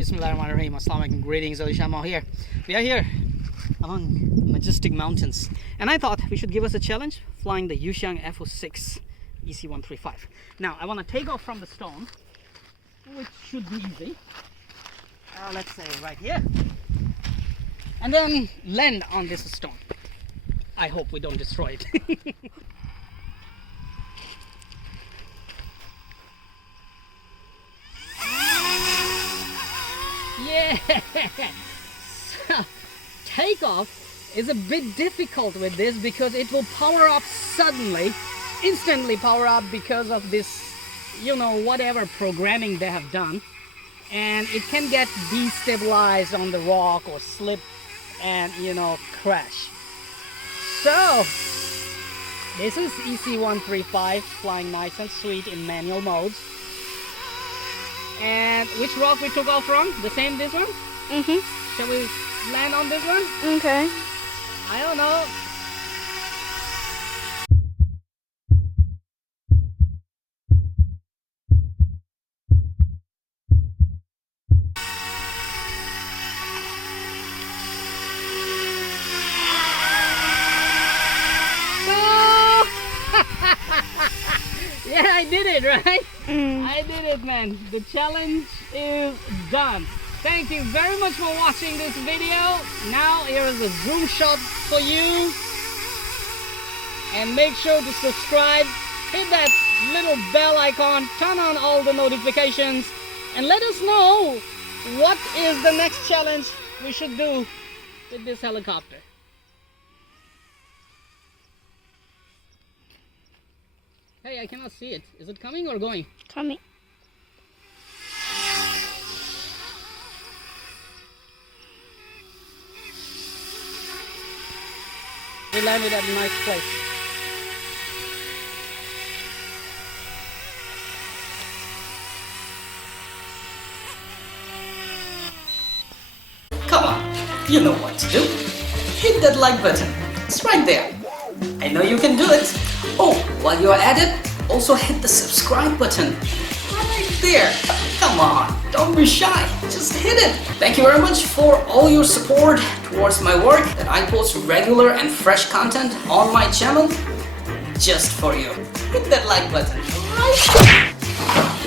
Bismillahirrahmanirrahim. Assalamualaikum. Greetings, alishanmao here. We are here among majestic mountains, and I thought we should give us a challenge flying the Yuxiang F06 EC135. Now I want to take off from the stone, which should be easy. Let's say right here, and then land on this stone. I hope we don't destroy it. Yeah. So, takeoff is a bit difficult with this because it will power up suddenly, instantly power up because of this, whatever programming they have done, and it can get destabilized on the rock or slip and crash. So this is EC135 flying nice and sweet in manual modes. And which rock we took off from? The same, this one? Mm-hmm. Shall we land on this one? Okay. I don't know. Yeah, I did it, right? I did it, man. The challenge is done. Thank you very much for watching this video. Now here is a zoom shot for you. And make sure to subscribe. Hit that little bell icon. Turn on all the notifications. And let us know what is the next challenge we should do with this helicopter. Hey, I cannot see it. Is it coming or going? Coming. We landed at a nice place. Come on, you know what to do. Hit that like button. It's right there. I know you can do it. Oh, while you're at it, also hit the subscribe button. Right there. Come on, don't be shy. Just hit it. Thank you very much for all your support towards my work, that I post regular and fresh content on my channel just for you. Hit that like button. Right?